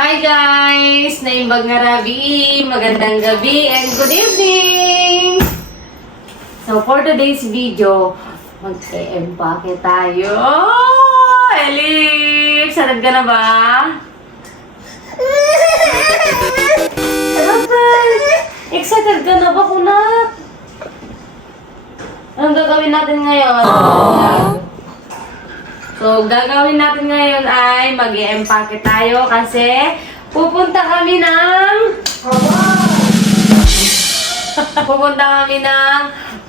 Hi guys! Naimbag nga Rabi! Magandang gabi and good evening! So for today's video, mag-e-empake tayo! Oh, Elif! Sarap ka na ba? Excited ka na ba, kunat? Anong gagawin natin ngayon? So, gagawin natin ngayon ay mag-i-empake tayo kasi pupunta kami ng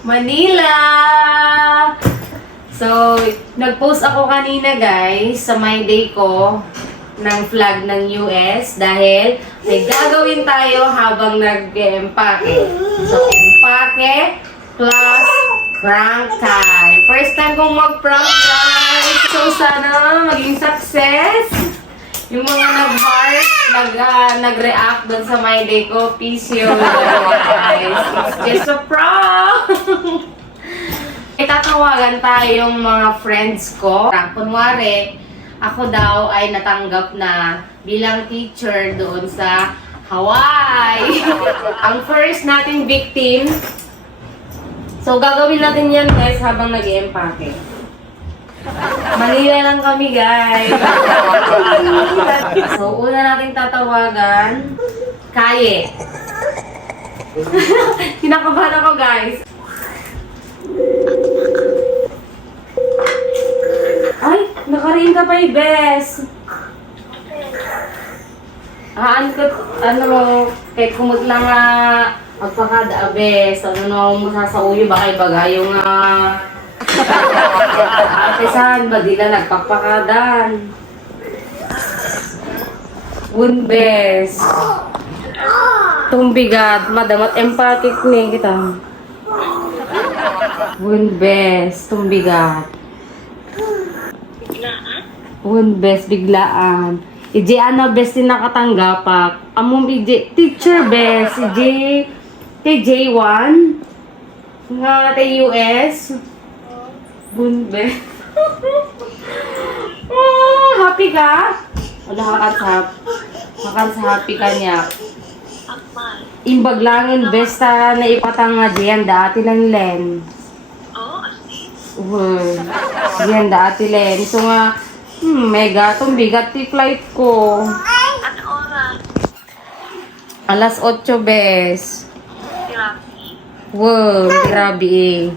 Manila. So, nag-post ako kanina guys sa my day ko ng flag ng US dahil may gagawin tayo habang nag-empake. So, empake plus prank time. First time kong mag-prank guys. So, sana maging success. Yung mga nag-heart, nag-react dun sa my day ko. Peace yun guys. It's just a prank. Itatawagan tayong mga friends ko. Kunwari, ako daw ay natanggap na bilang teacher doon sa Hawaii. Ang first nating victim. So, gagawin natin yan guys habang nag-i-empake. Manila lang kami guys. So, una natin tatawagan, Kaye. Kinakabahan ako guys. Ay, nakarin ka pa bes. Kahit kumot lang magpakada, bes. Ano mo sasauyo ba kay bagay yung atesan, badila nagpapakadan. Bes. Tumbigat, madamat empatic ni kita. Bes, tumbigat. Bes, biglaan. Ije ano bes din nakatanggapak. Among ije teacher bes, ije TJ1 nga te US. Bes. Happy ka? Wala hakan sa happy ka niya. Imbag langin bes ta na ipatang nga diyan dati lang len. Diyan dati len. So nga mega bigat ti flight ko. Ano oras? Alas 8 bes. Wow, grabe eh.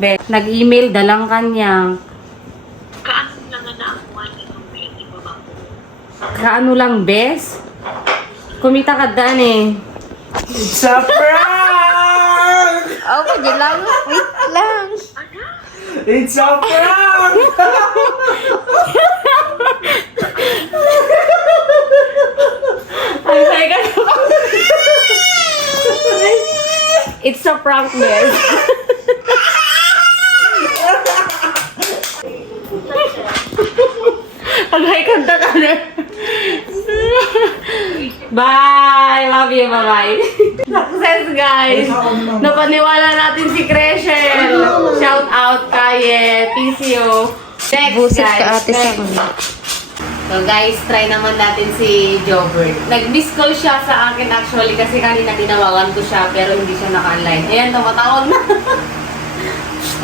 Bes. Nag-email dalang kanya. Kaano lang na ako ng pwede mo ba? Kaano lang bes? Kumita ka daan eh. It's a prank! Oh, pwede lang. Wait lang. It's a prank! Ay, my God. It's a prank, guys. Pag-hi kanta ka na. Bye! Love you, bye-bye. Success, guys! Napaniwala natin si Crescel. Shout out kay PCO. Next, guys. So guys, try naman natin si Jobert. Nag-miss call siya sa akin actually kasi kanina tinawagan ko siya pero hindi siya naka-online. Ayan, tumatawag na.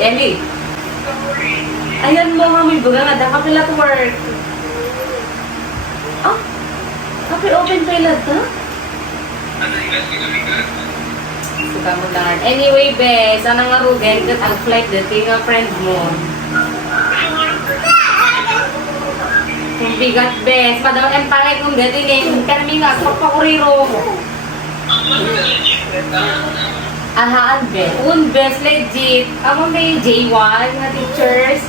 Ellie. Ayan mo, may buga nga. Daka pala to work. Ah? Kape open pala to? Suka mo lang. Anyway, bes, anong nga rugen kat ang flight dati nga friend mo. Kung bigat, bes. Padawag ang pangay kong dati ngayon. Kami nga, pagpakuriro mo. Ahaan, bes. Bes, legit. Ako may J1 na teachers.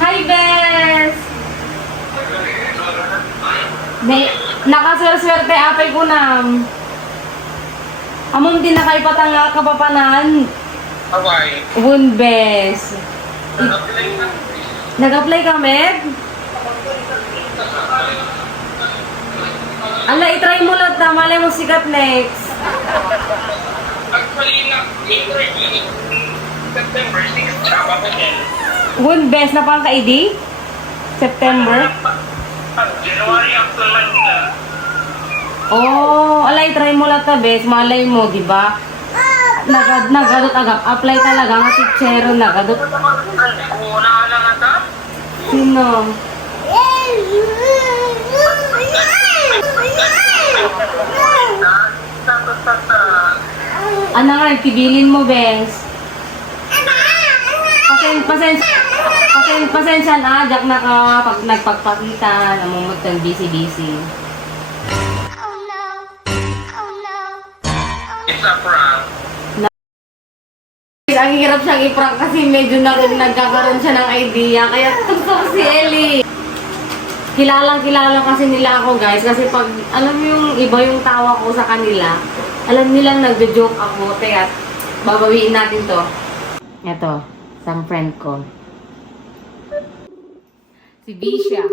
Hi, bes! Nakaswerte apay ko na. Among din na kayo patanga kapapanan. Hawaii. Bes. Nag-apply ka, Med? Ala, itry mo lang na. Malay mo sikat next. Actually, September 6, tsaka hotel. One best na pang ka-ID? September? January actual Manila. Oh, alay, try mo lang ta, bes. Malay mo, di ba? Nagadot agap. Apply talaga nga teachero, nagadot. Una ka lang ata? Sino? Ano nga, tibilin mo, bes. Pasensya na, Jack pag nagpagpakita, namumot ng busy-busy. It's a prank. Ang hirap siyang i-prank kasi medyo nagkakaroon siya ng idea. Kaya gusto ko si Ellie. Kilala kasi nila ako, guys. Kasi pag, alam mo yung iba yung tawa ko sa kanila, alam nilang nagjo-joke ako. Kaya babawiin natin to. Ito, isang friend ko. Si Bisha.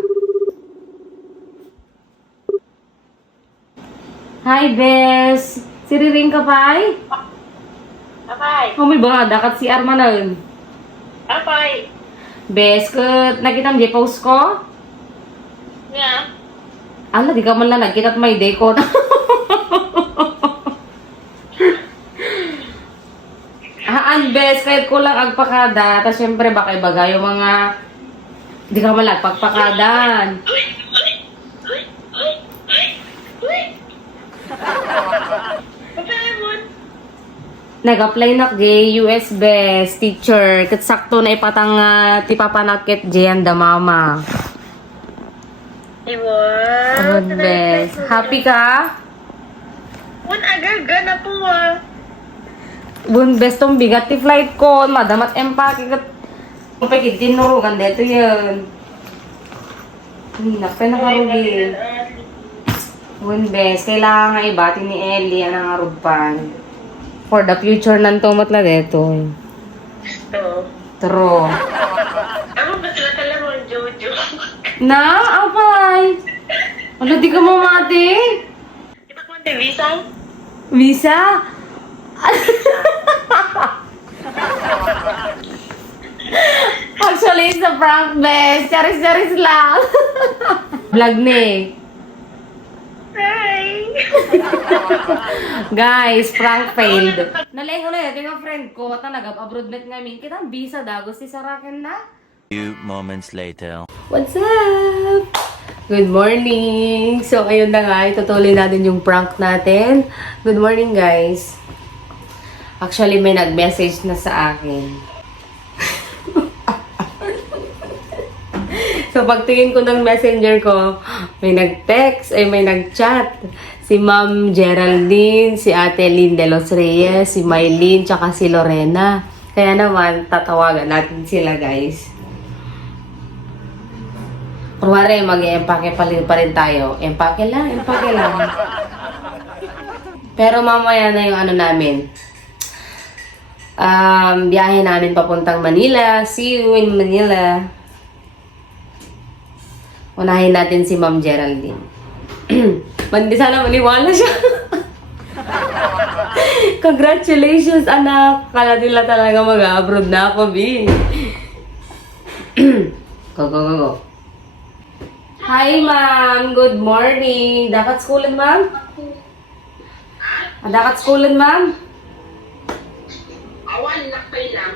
Hi, Bes! Siriring ka pa ay? Apay. Oh, may ba dakat si Arma na yun. Apay. Bes, nakita mo di post ko? Nga. Ala, di ka man lang nagkita at may day ko. Haan, Bes, kahit ko lang agpakada. Tapos syempre, baka ibaga yung mga di ka man lang pagpakadan. Nag-apply na gay US Best teacher. Kat sakto na ipatang ti papanakit Jan da mama. Iwa. Good Best. Happy ka? One agaga na po ah. Bun best tong bigat ti flight ko. Madamat empake kat. Kung pa kitinurugan dito yan. Hinak pa nakarugi. Bun best. Kailangan nga ibati ni Ellie ang arugpan. For the future ng tomat na dito. Oo. True. Ano ba sila talagang Jojo? Na? Apay? Ano di ka mamati? Di ba kung visa? Visa? Actually, it's a prank, best. Charis-charis lang. Vlog ni. Hi! Guys, prank failed. Nalayo na yun, yung friend ko, at nag-abroad met ngamin. Kita ang visa dagos si Sarakin na. Few moments later. What's up? Good morning! So, ayun na nga, itutuloy natin yung prank natin. Good morning, guys. Actually, may nag-message na sa akin. So, pagtingin ko ng messenger ko, may nag-text, ay may nag-chat. Si Ma'am Geraldine, si Ate Lynn de los Reyes, si Maylene, tsaka si Lorena. Kaya naman, tatawagan natin sila, guys. Kunwari, mag-empake pa rin tayo. Empake lang. Pero mamaya na yung ano namin. Biyahe namin papuntang Manila. See you in Manila. Unahin natin si Ma'am Geraldine. Mandi sana maniwala siya. Congratulations, anak. Kala nila talaga mag-abroad na ako, B. Go. Hi, ma'am. Good morning. Dapat schoolan, ma'am? Dapat schoolan, ma'am? Awan na lang.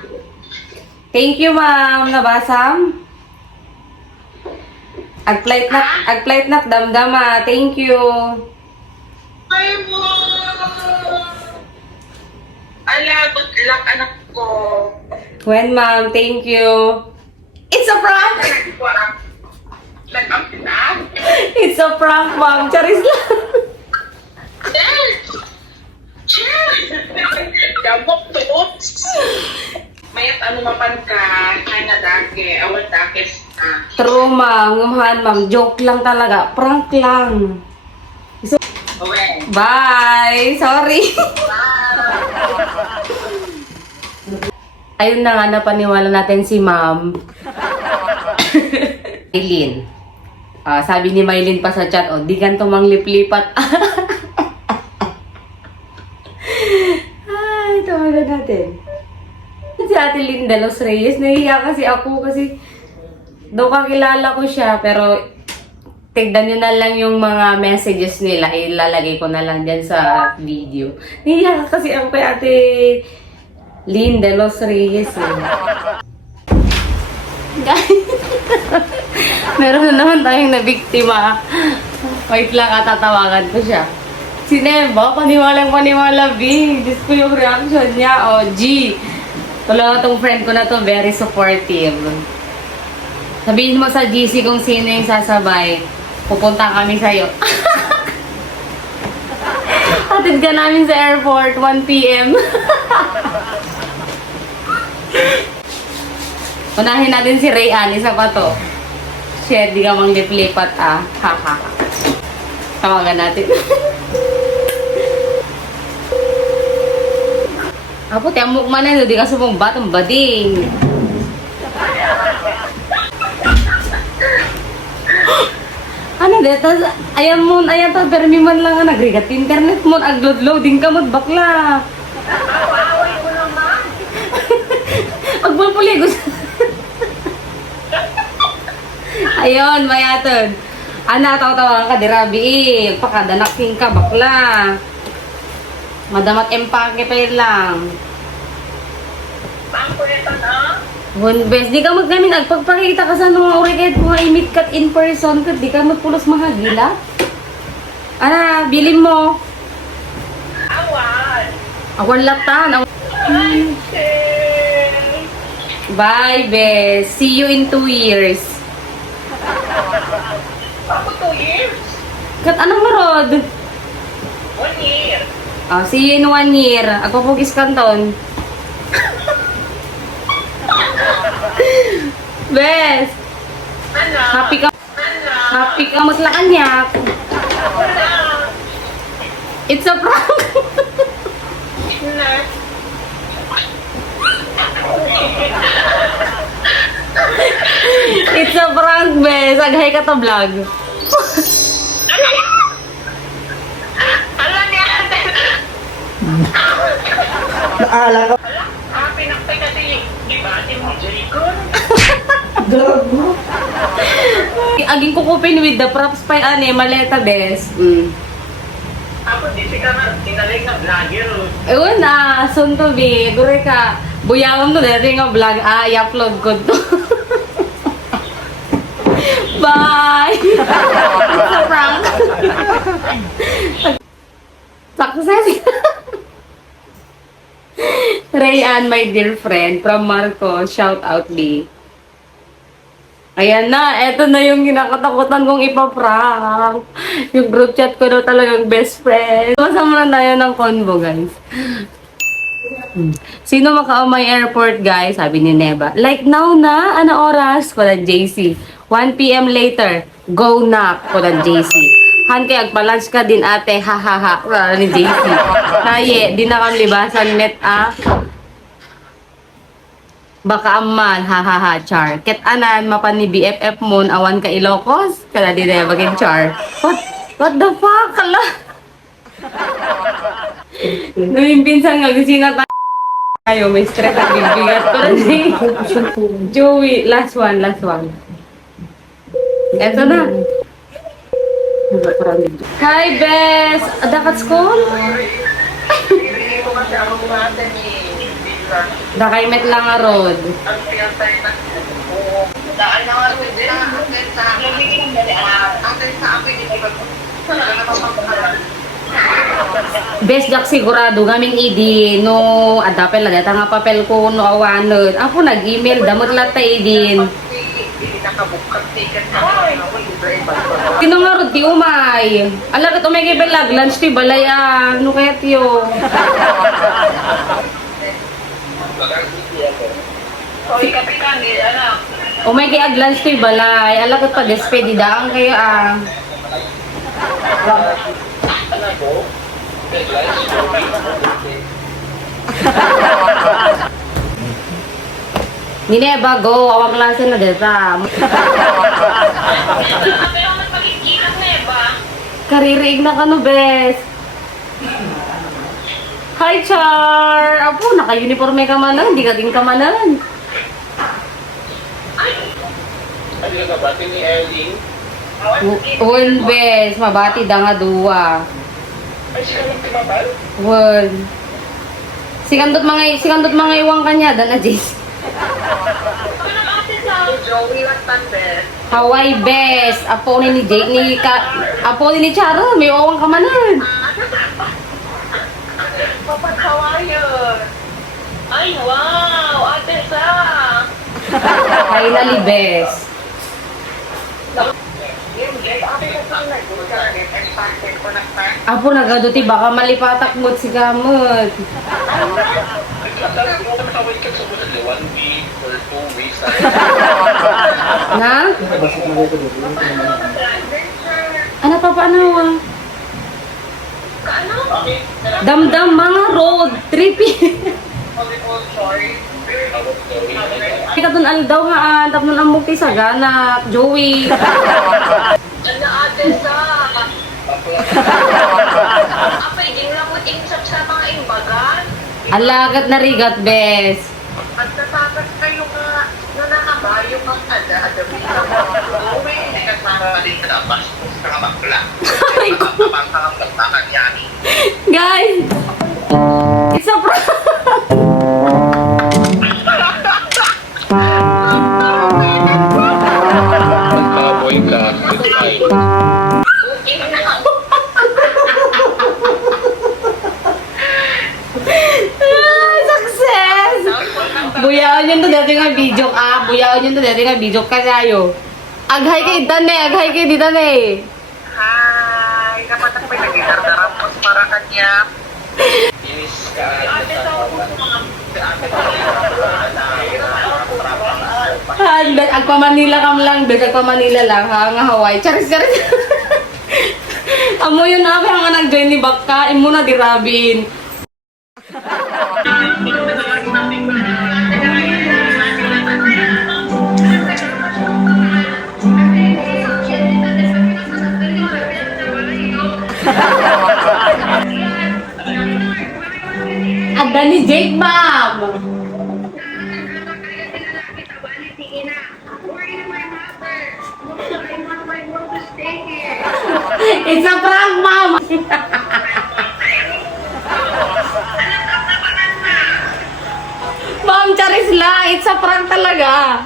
Thank you, ma'am. Nabasam? Agplight nak damdama. Thank you. Hi mo! Ala, good luck anak ko. When, ma'am? Thank you. It's a prank! Nag-up na? It's a prank, ma'am. Charis lang. Gamok to. Mayat ano mapan ka, na dake, awan dake na. True, ma'am. Ngamahan, ma'am. Joke lang talaga. Prank lang. Okay. Bye! Sorry. Ayun na nga, napaniwala natin si ma'am. Maylin. Sabi ni Maylin pa sa chat, di ganito manglip-lipat. Ay, tawagan natin. Si sa Ate Linda Los Reyes. Nahiya kasi ako kasi daw kakilala ko siya pero tignan nyo na lang yung mga messages nila. Ilalagay ko na lang dyan sa video. Nahiya kasi ako kay Ate Linda Los Reyes. Guys, meron na naman tayong nabiktima. Wait lang, tatawagan ko siya. Si Neba, paniwalang-paniwala, B. Diyos ko yung reaction niya. O, G. Wala na tong friend ko na to, very supportive. Sabihin mo sa GC kung sino yung sasabay. Pupunta kami sa'yo. Hatid ka namin sa airport, 1 p.m. Unahin natin si Rayan, isa pa to. Shit, di ka mang liplipat ah. Ha. Tawagan natin. Apo, tiyamok man na, di ka sumong batang bading. Ano dito? Ayan to, pero man lang nagrigat internet mo, aglod-loading ka mo, bakla. Away mo naman. Agpulpuligos. Ayun, mayatod. Ana, tawa-tawa ka, dirabi eh. Pakadanaking ka, bakla. Madamat empake pa yun lang. Ang kulitan ah. One best, di ka magnamin agpagpakita ka sa mga urikid kung i-meet ka in person ka, di ka magpulos mahagila. Ana, bilin mo. Awan. Awan latan. Ay, sis. Bye, best. See you in 2 years. Ako 2 years. Kat anong marod? 1 year. See you in 1 year. Agpapugis kanton. Best. Ano? Happy ka. Ano? Happy ka maglakanyak. Wala. It's a prank. Na. It's a prank, best. Aghay ka to vlog. Alam niya. Naala ka. Pinaktay kasi, di ba, ni Jacob? Aging kukupin with the props pa ane, maleta, best. Ako, di siya ka tinalig na vlogger. Ewan na, soon to be. Gure ka, buyawam to, dati nga vlog, i-upload ko to. Bye! It's a prank. Success. Rayan, my dear friend, from Marco, shout out me. Ayan na, eto na yung kinakatakutan kong ipaprank. Yung group chat ko daw talagang best friend. Masama na tayo ng convo, guys. Sino makaumay airport, guys? Sabi ni Neba. Like now na? Ano oras? Kulang JC. 1 p.m. later. Go na. Kulang JC. Han kay agpa-lunch ka din ate. Ha ha ha. Wala ni JC. Naye, di na kang libasan met Baka aman, ha ha ha, char. Ket anan, mapan ni BFF mon, awan ka Ilocos. Kala di na bagay char. What the fuck? Kala? Nawing pinsan nga, gisina tayo. May stress at bibigat ko rin si Joey. Last one. Eto na. Hi, Bes! Dapat school? Hindi ko kasi ako kumasa ni Bila. Dakay met lang nga road. Ang pinatay na. Daan na nga rin din. Ang sa akin, hindi ko Bes jak sigurado gaming idi no adapel la data nga papel ko no awanod. Ako nag-email damot lata idin. nakabukang ticket na ako, Kino nga rod di umay. Ala kat umay kay belag lunch ti balay no kaya tiyo. Oy, kapitan, anak. Umay kay ag lunch ti balay. Ala kat pa despedida ang kayo Nineba, go. Awang klase na deta. Kaririig na ka no, bes. Hi, Char! Apo, naka-uniforme ka man lang. Hindi ka din ka man lang. Ano ka ba? Ni Ellie? Well, bes. Mabati da nga duwa. Ay, siya lang tumabal? Well. Sikandot mga iwang kanya. Dan na, Jis. Joey lang tande. Hawaii, bes. Apo ni Jake Apo ni Charo. May iwang ka man lang. Papat Hawaiian. Ay, wow! Ate sa! Finally, bes. Yung Jake, ate ko sa nag-ugalit. And packet ko na pa. Apo, nagaduti. Baka malipatak mo't si Gamot. Nagkakaroon ko kami kaway ka sa muna 1 week or 2 weeks. Na? Ano pa paano? Kaano? Damdam mga road trip. Sorry. Kita dun aldaw nga tap nun ang mukti sa ganak, Joey. Ano ate sa? Apay, di lang mo insap sa mga imbagan. Alagat na rigat, bes. At natatas kayo nga na nakabayo kang ada-adabi ka mo. Uwi, hindi ka sama din ka na bastos ka makla. Ay, ko. Kapag ang yani. Guys, it's a prank. Magkaboy ka. Ay. Success! Buyaon yun to dati nga video ka. Buyaon yun to dati nga video ka sayo. Aghay kay Dane, aghay kay di Dane. Hi! Kapatak may nagitardaramos para kanya. Inis ka. Agpa Manila kam lang, bes agpa Manila lang ha nga Hawaii. Charis. Amo yun na nga nag-join ni Bakka, imo na dirabin. Ada ni Jake, ma'am. It's a prank, ma'am. Ma'am, charis lang. It's a prank talaga.